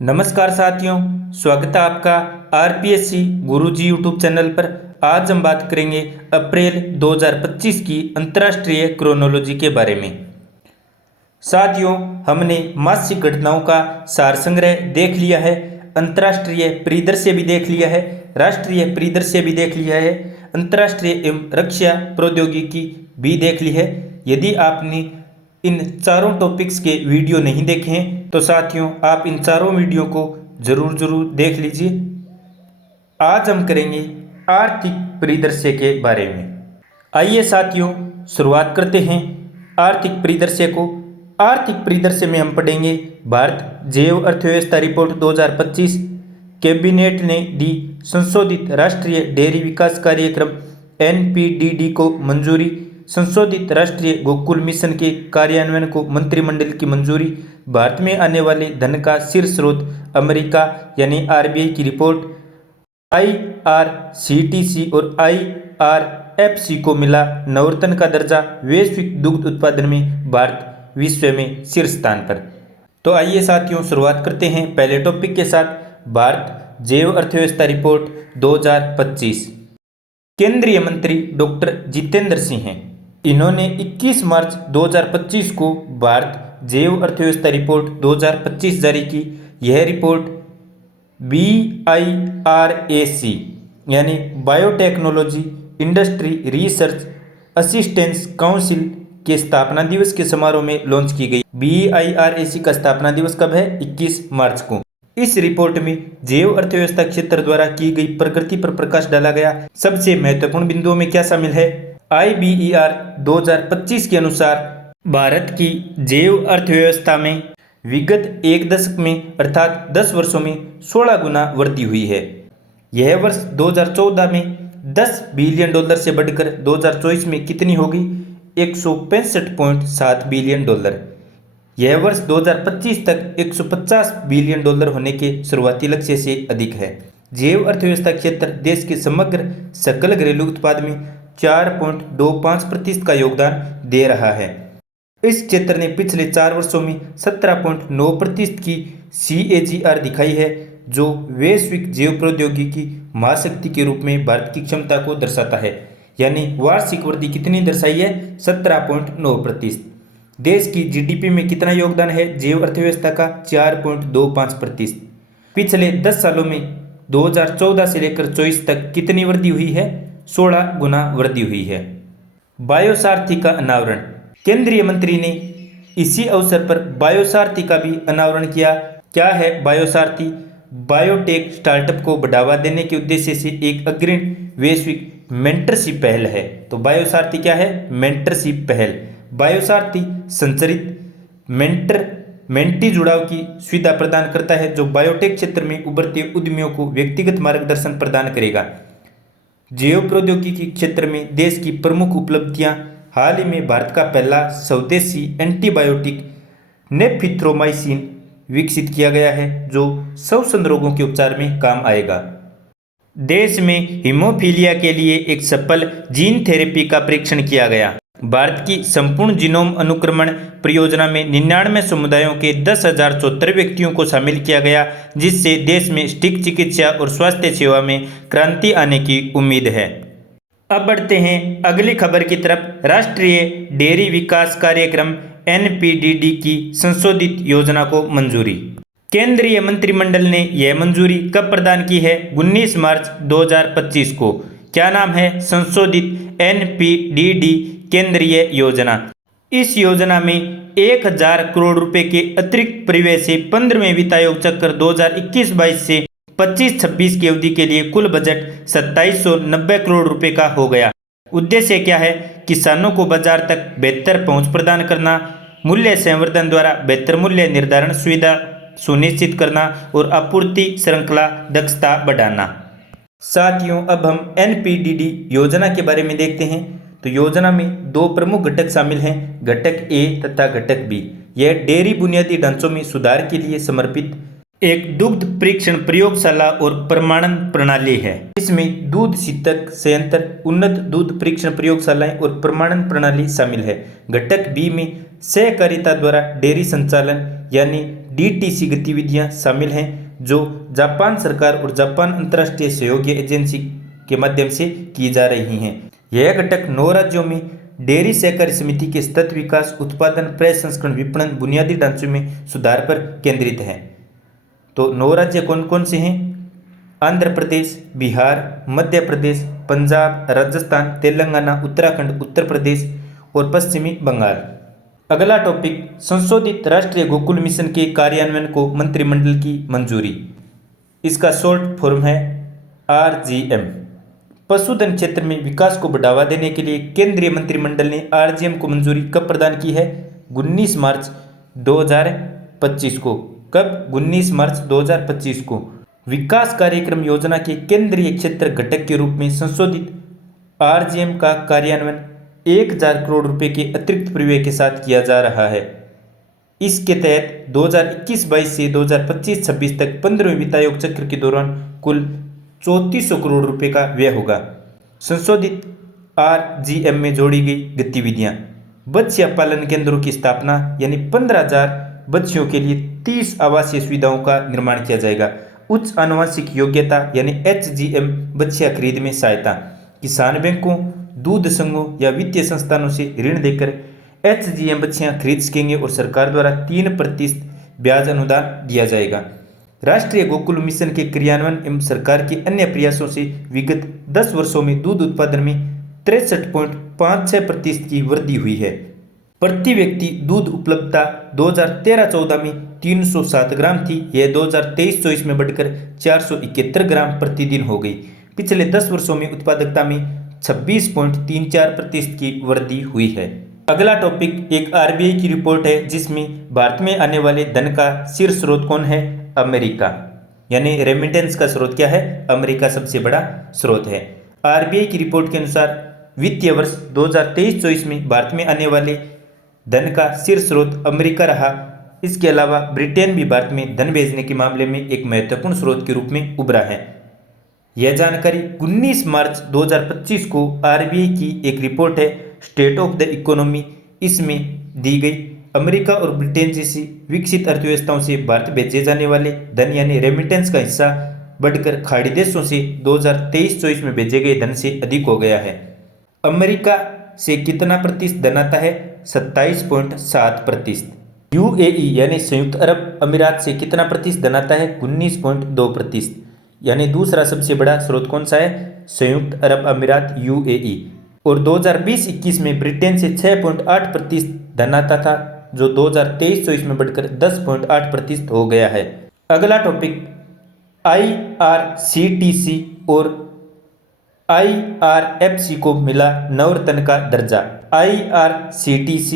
नमस्कार साथियों, स्वागत है आपका आरपीएससी गुरुजी यूट्यूब चैनल पर। आज हम बात करेंगे अप्रैल 2025 की अंतर्राष्ट्रीय क्रोनोलॉजी के बारे में। साथियों, हमने मासिक घटनाओं का सार संग्रह देख लिया है, अंतर्राष्ट्रीय परिदृश्य भी देख लिया है, राष्ट्रीय परिदृश्य भी देख लिया है, अंतर्राष्ट्रीय एवं रक्षा प्रौद्योगिकी भी देख ली है। यदि आपने इन चारों टॉपिक्स के वीडियो नहीं देखे हैं तो साथियों आप इन चारों वीडियो को ज़रूर देख लीजिए। आज हम करेंगे आर्थिक परिदृश्य के बारे में। आइए साथियों शुरुआत करते हैं आर्थिक परिदृश्य को। आर्थिक परिदृश्य में हम पढ़ेंगे भारत जैव अर्थव्यवस्था रिपोर्ट 2025, कैबिनेट ने दी संशोधित राष्ट्रीय डेयरी विकास कार्यक्रम एनपीडीडी को मंजूरी, संशोधित राष्ट्रीय गोकुल मिशन के कार्यान्वयन को मंत्रिमंडल की मंजूरी, भारत में आने वाले धन का शीर्ष स्रोत अमेरिका यानी आरबीआई की रिपोर्ट, आईआरसीटीसी और आईआरएफसी को मिला नवरत्न का दर्जा, वैश्विक दुग्ध उत्पादन में भारत विश्व में शीर्ष स्थान पर। तो आइए साथियों शुरुआत करते हैं पहले टॉपिक के साथ, भारत जैव अर्थव्यवस्था रिपोर्ट 2025। केंद्रीय मंत्री डॉक्टर जितेंद्र सिंह हैं। इन्होंने 21 मार्च 2025 को भारत जैव अर्थव्यवस्था रिपोर्ट 2025 जारी की। यह रिपोर्ट BIRAC यानी biotechnology industry research assistance council के स्थापना दिवस के समारोह में लॉन्च की गई। BIRAC का स्थापना दिवस कब है? 21 मार्च को। इस रिपोर्ट में जैव अर्थव्यवस्था क्षेत्र द्वारा की गई प्रगति पर प्रकाश डाला गया। सबसे महत्वपूर्ण बिंदुओं में क्या शामिल है? IBER 2025 के अनुसार भारत की जैव अर्थव्यवस्था में विगत एक दशक में अर्थात 10 वर्षों में 16 गुना वृद्धि हुई है। यह वर्ष 2014 में $10 बिलियन से बढ़कर 2024 में कितनी होगी? $165.7 बिलियन। यह वर्ष 2025 तक $150 बिलियन होने के शुरुआती लक्ष्य से अधिक है। जैव अर्थव्यवस्था क्षेत्र देश के समग्र सकल घरेलू उत्पाद में 4.25% का योगदान दे रहा है। इस क्षेत्र ने पिछले 4 वर्षों में 17.9% की CAGR दिखाई है, जो वैश्विक जैव प्रौद्योगिकी महाशक्ति के रूप में भारत की क्षमता को दर्शाता है। यानी वार्षिक वृद्धि कितनी दर्शाई है? 17.9%। देश की GDP में कितना योगदान है जैव अर्थव्यवस्था का? 4.25%। पिछले 10 सालों में 2014 से लेकर 24 तक कितनी वृद्धि हुई है? 16 गुना वृद्धि हुई है। बायोसारथी का अनावरण। केंद्रीय मंत्री ने इसी अवसर पर बायोसारथी का भी अनावरण किया। क्या है बायोसारथी? बायोटेक स्टार्टअप को बढ़ावा देने के उद्देश्य से एक अग्रणी वैश्विक मेंटरशिप पहल है। तो बायोसारथी क्या है? मेंटरशिप पहल। बायोसारथी संचरित मेंटी जुड़ाव की सुविधा प्रदान करता है, जो बायोटेक क्षेत्र में उभरते उद्यमियों को व्यक्तिगत मार्गदर्शन प्रदान करेगा। जैव प्रौद्योगिकी क्षेत्र में देश की प्रमुख उपलब्धियां। हाल ही में भारत का पहला स्वदेशी एंटीबायोटिक नेफिथ्रोमाइसिन विकसित किया गया है, जो श्वसन रोगों के उपचार में काम आएगा। देश में हीमोफीलिया के लिए एक सफल जीन थेरेपी का परीक्षण किया गया। भारत की संपूर्ण जीनोम अनुक्रमण परियोजना में 99 समुदायों के 10,074 व्यक्तियों को शामिल किया गया, जिससे देश में सटीक चिकित्सा और स्वास्थ्य सेवा में क्रांति आने की उम्मीद है। अब बढ़ते हैं अगली खबर की तरफ। राष्ट्रीय डेयरी विकास कार्यक्रम NPDD की संशोधित योजना को मंजूरी। केंद्रीय मंत्रिमंडल ने यह मंजूरी कब प्रदान की है? 19 मार्च 2025 को। क्या नाम है? संशोधित NPDD केंद्रीय योजना। इस योजना में 1000 करोड़ रुपए के अतिरिक्त परिव्यय से 15वें वित्त आयोग चक्र 2021-22 से 25-26 की अवधि के लिए कुल बजट 2790 करोड़ रुपए का हो गया। उद्देश्य क्या है? किसानों को बाजार तक बेहतर पहुंच प्रदान करना, मूल्य संवर्धन द्वारा बेहतर मूल्य निर्धारण सुविधा सुनिश्चित करना और आपूर्ति श्रृंखला दक्षता बढ़ाना। साथियों, अब हम NPDD योजना के बारे में देखते हैं। तो योजना में 2 प्रमुख घटक शामिल हैं, घटक A तथा घटक B। यह डेयरी बुनियादी ढांचों में सुधार के लिए समर्पित एक दुग्ध परीक्षण प्रयोगशाला और प्रमाणन प्रणाली है। इसमें दूध शीतक संयंत्र, उन्नत दूध परीक्षण प्रयोगशालाएं और प्रमाणन प्रणाली शामिल है। घटक B में सहकारिता द्वारा डेयरी संचालन यानी डीटीसी गतिविधियां शामिल हैं जो जापान सरकार और जापान अंतर्राष्ट्रीय सहयोगी एजेंसी के माध्यम से की जा रही हैं। यह घटक 9 राज्यों में डेयरी सहकारी समिति के सतत विकास, उत्पादन, प्रसंस्करण, विपणन, बुनियादी ढांचे में सुधार पर केंद्रित है। तो 9 राज्य कौन कौन से हैं? आंध्र प्रदेश, बिहार, मध्य प्रदेश, पंजाब, राजस्थान, तेलंगाना, उत्तराखंड, उत्तर प्रदेश और पश्चिमी बंगाल। अगला टॉपिक, संशोधित राष्ट्रीय गोकुल मिशन के कार्यान्वयन को मंत्रिमंडल की मंजूरी। इसका शॉर्ट फॉर्म है RGM। पशुधन क्षेत्र में विकास को बढ़ावा देने के लिए केंद्रीय मंत्रिमंडल ने RGM को मंजूरी कब प्रदान की है? 19 मार्च 2025 को। कब? 19 मार्च 2025 को। विकास कार्यक्रम योजना के केंद्रीय क्षेत्र घटक के रूप में संशोधित RGM का कार्यान्वयन 1000 करोड़ रुपए के अतिरिक्त प्रव्यय के साथ किया जा रहा है। इसके तहत 2021-22 से 2025-26 तक 15वें वित्त आयोग चक्र के दौरान कुल 3400 करोड़ रुपए का व्यय होगा। संशोधित RGM में जोड़ी गई गतिविधियां, बछिया पालन केंद्रों की स्थापना, यानी 15,000 बच्चियों के लिए 30 आवासीय सुविधाओं का निर्माण किया जाएगा। उच्च आनुवंशिक योग्यता यानी HGM बछिया खरीद में सहायता, किसान बैंकों, दूध संघों या वित्तीय संस्थानों से ऋण देकर HGM बछियां खरीद सकेंगे और सरकार द्वारा 3% ब्याज अनुदान दिया जाएगा। राष्ट्रीय गोकुल मिशन के क्रियान्वयन एवं सरकार के अन्य प्रयासों से विगत 10 वर्षों में दूध उत्पादन में 63.56% की वृद्धि हुई है। प्रति व्यक्ति दूध उपलब्धता 2013-14 में 307 ग्राम थी, यह 2023-24 में बढ़कर 471 ग्राम प्रतिदिन हो गई। पिछले 10 वर्षों में उत्पादकता में 26.34% की वृद्धि हुई है। अगला टॉपिक एक RBI की रिपोर्ट है जिसमें भारत में आने वाले धन का शीर्ष स्रोत कौन है? अमेरिका, यानी रेमिटेंस का स्रोत क्या है? अमेरिका सबसे बड़ा स्रोत है। RBI की रिपोर्ट के अनुसार वित्तीय वर्ष 2023-24 में भारत में आने वाले धन का शीर्ष स्रोत अमेरिका रहा। इसके अलावा ब्रिटेन भी भारत में धन भेजने के मामले में एक महत्वपूर्ण स्रोत के रूप में उभरा है। यह जानकारी 19 मार्च 2025 को RBI की एक रिपोर्ट है स्टेट ऑफ द इकोनॉमी, इसमें दी गई। अमेरिका और ब्रिटेन जैसी विकसित अर्थव्यवस्थाओं से भारत भेजे जाने वाले धन यानी रेमिटेंस का हिस्सा बढ़कर खाड़ी देशों से 2023-24 में भेजे गए धन से अधिक हो गया है। अमेरिका से कितना प्रतिशत धन आता है? 27.7%। UAE यानी संयुक्त अरब अमीरात से कितना प्रतिशत धन आता है? 19.2%। यानी दूसरा सबसे बड़ा स्रोत कौन सा है? संयुक्त अरब अमीरात UAE। और 2020-21 में ब्रिटेन से 6.8% धन आता था, जो 2023-24 में बढ़कर 10.8% हो गया है। अगला टॉपिक IRCTC और IRFC को मिला नवरत्न का दर्जा। IRCTC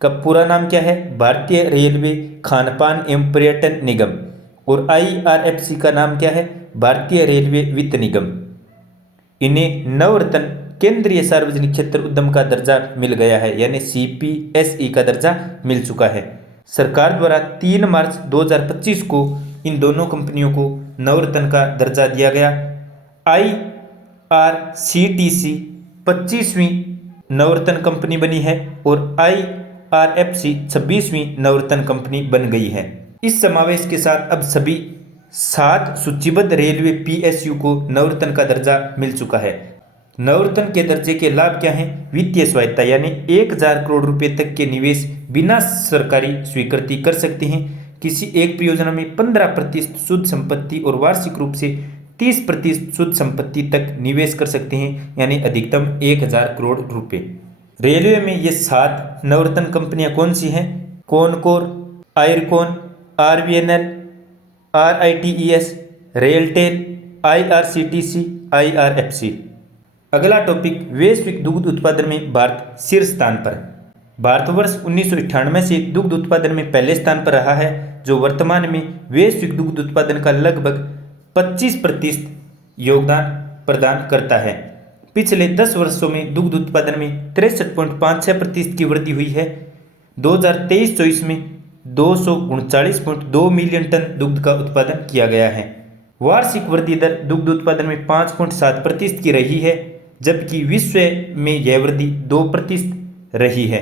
का पूरा नाम क्या है? भारतीय रेलवे खानपान एवं पर्यटन निगम। और IRFC का नाम क्या है? भारतीय रेलवे वित्त निगम। इन्हें नवरत्न केंद्रीय सार्वजनिक क्षेत्र उद्यम का दर्जा मिल गया है, यानी CPSE का दर्जा मिल चुका है। सरकार द्वारा 3 मार्च 2025 को इन दोनों कंपनियों को नवरत्न का दर्जा दिया गया। IRCTC 25वीं नवरत्न कंपनी बनी है और IRFC 26वीं नवरत्न कंपनी बन गई है। इस समावेश के साथ अब सभी 7 सूचीबद्ध रेलवे PSU को नवरत्न का दर्जा मिल चुका है। नवरत्न के दर्जे के लाभ क्या हैं? वित्तीय स्वायत्तता, यानी 1000 करोड़ रुपए तक के निवेश बिना सरकारी स्वीकृति कर सकते हैं। किसी एक परियोजना में 15% शुद्ध संपत्ति और वार्षिक रूप से 30% शुद्ध संपत्ति तक निवेश कर सकते हैं, यानी अधिकतम 1000 करोड़ रुपए। रेलवे में ये 7 नवरत्न कंपनियां कौन सी हैं? CONCOR, IRCON, RVNL, RITES, RailTel, IRCTC, IRFC। अगला टॉपिक वैश्विक दुग्ध उत्पादन में भारत शीर्ष स्थान पर। भारतवर्ष 1998 से दुग्ध उत्पादन में पहले स्थान पर रहा है, जो वर्तमान में वैश्विक दुग्ध उत्पादन का लगभग 25% योगदान प्रदान करता है। पिछले 10 वर्षों में दुग्ध उत्पादन में 63.56% की वृद्धि हुई है। 2023-24 में 239.2 मिलियन टन दुग्ध का उत्पादन किया गया है। वार्षिक वृद्धि दर दुग्ध उत्पादन में 5.7% की रही है, जबकि विश्व में यह वृद्धि 2% रही है।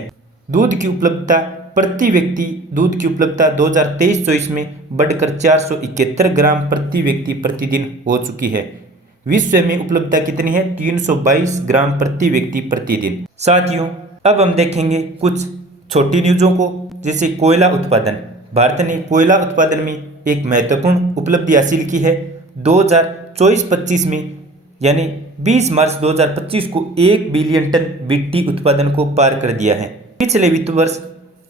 दूध की उपलब्धता प्रति व्यक्ति दूध की उपलब्धता 2023-24 में बढ़कर 471 ग्राम प्रति व्यक्ति प्रतिदिन हो चुकी है। विश्व में उपलब्धता कितनी है? 322 ग्राम प्रति व्यक्ति प्रतिदिन। साथियों, अब हम देखेंगे कुछ छोटी न्यूज़ों को, जैसे कोयला उत्पादन। भारत ने कोयला उत्पादन में एक महत्वपूर्ण उपलब्धि हासिल की है। 2024-25 में यानी 20 मार्च 2025 को 1 बिलियन टन बीटी उत्पादन को पार कर दिया है। पिछले वित्त वर्ष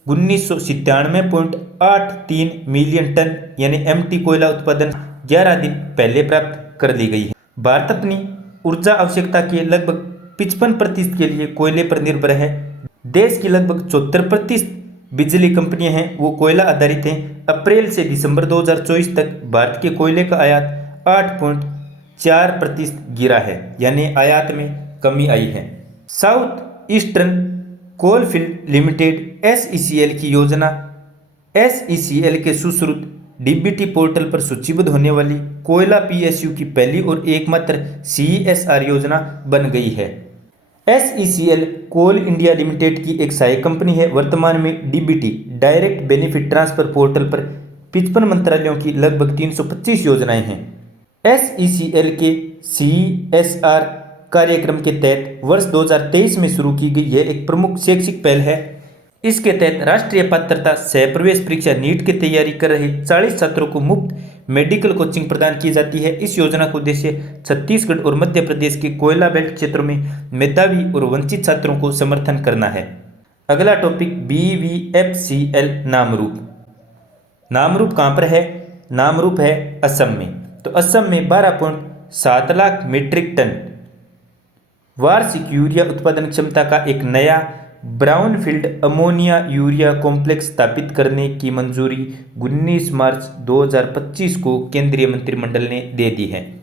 1997.83 मिलियन टन यानी एमटी कोयला उत्पादन 11 दिन पहले प्राप्त कर ली गई है। भारत अपनी ऊर्जा आवश्यकता के लगभग 55% के लिए कोयले पर निर्भर है। देश की लगभग 74% बिजली कंपनियां हैं वो कोयला आधारित हैं। अप्रैल से दिसंबर 2024 तक भारत के कोयले का आयात 8.4% गिरा है, यानी आयात में कमी आई है। South eastern coalfield limited SECL की योजना SECL के सुश्रुत डीबीटी पोर्टल पर सूचीबद्ध होने वाली कोयला PSU की पहली और एकमात्र CSR योजना बन गई है। SECL कोल इंडिया लिमिटेड की एक सहायक कंपनी है। वर्तमान में DBT direct benefit transfer portal पर 55 मंत्रालयों की लगभग 325 योजनाएं हैं। SECL के CSR कार्यक्रम के तहत वर्ष 2023 में शुरू की गई यह एक प्रमुख शैक्षिक पहल है। इसके तहत राष्ट्रीय पात्रता सह प्रवेश परीक्षा नीट की तैयारी कर रहे 40 छात्रों को मुफ्त मेडिकल कोचिंग प्रदान की जाती है। इस योजना का उद्देश्य छत्तीसगढ़ और मध्य प्रदेश के कोयला बेल्ट क्षेत्रों में मेधावी और वंचित छात्रों को समर्थन करना है। अगला टॉपिक BVFCL नामरूप। नामरूप कहाँ पर है? नामरूप है असम में। तो असम में 12.7 लाख मीट्रिक टन वार्षिक यूरिया उत्पादन क्षमता का एक नया ब्राउनफील्ड अमोनिया यूरिया कॉम्प्लेक्स स्थापित करने की मंजूरी 19 मार्च 2025 को केंद्रीय मंत्रिमंडल ने दे दी है।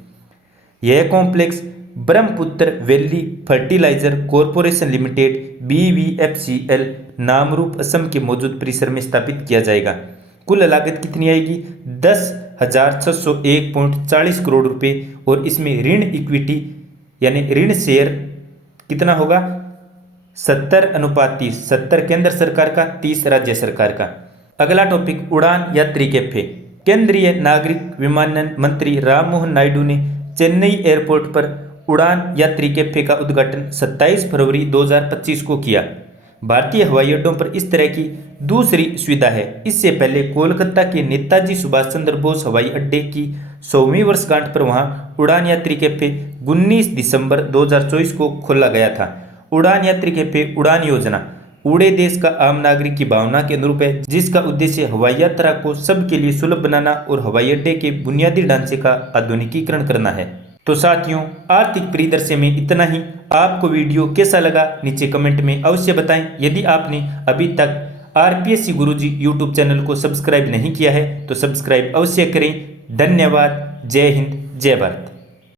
यह complex Brahmaputra valley fertiliser corporation limited BVFCL Namrup Assam के मौजूद परिसर में स्थापित किया जाएगा। कुल लागत कितनी आएगी? 10,601.40 करोड़ रुपए और इसमें ऋण इक्विटी यानी ऋण शेयर कितना होगा? 70:30, 70 केंद्र सरकार का, 30 राज्य सरकार का। अगला टॉपिक उड़ान यात्री कैफे। केंद्रीय नागरिक विमानन मंत्री राममोहन नायडू ने चेन्नई एयरपोर्ट पर उड़ान यात्री कैफे का उद्घाटन 27 फरवरी 2025 को किया। भारतीय हवाई अड्डों पर इस तरह की दूसरी सुविधा है। इससे पहले कोलकाता के नेताजी सुभाष चंद्र बोस हवाई अड्डे की 100वीं वर्षगांठ पर वहां उड़ान यात्री कैफे 19 दिसंबर 2024 को खोला गया था। उड़ान यात्री कैफे उड़ान योजना उड़े देश का आम नागरिक की भावना के अनुरूप है, जिसका उद्देश्य हवाई यात्रा को सबके लिए सुलभ बनाना और हवाई अड्डे के बुनियादी ढांचे का आधुनिकीकरण करना है। तो साथियों, आर्थिक परिदृश्य में इतना ही। आपको वीडियो कैसा लगा नीचे कमेंट में अवश्य बताएं। यदि आपने अभी तक RPSC गुरुजी यूट्यूब चैनल को सब्सक्राइब नहीं किया है तो सब्सक्राइब अवश्य करें। धन्यवाद। जय हिंद, जय भारत।